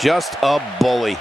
just a bully.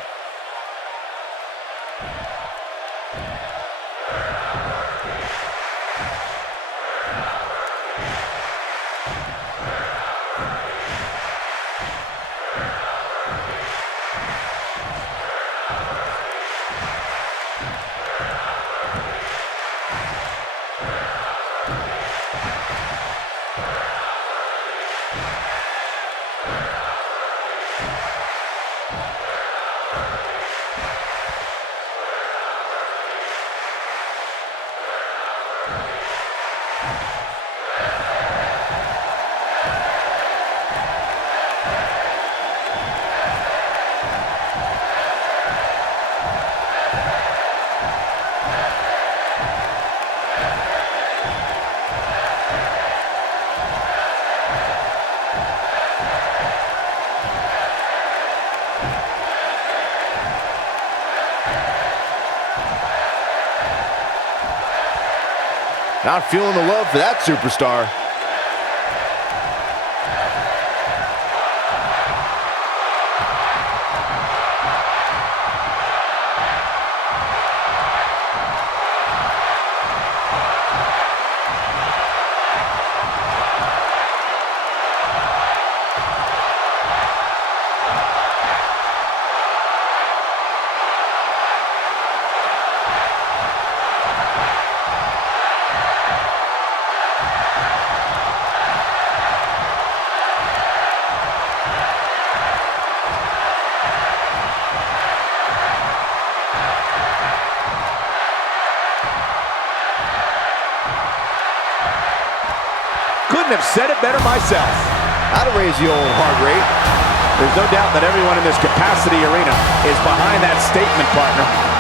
Not feeling the love for that superstar. Couldn't have said it better myself. How to raise the old heart rate. There's no doubt that everyone in this capacity arena is behind that statement, partner.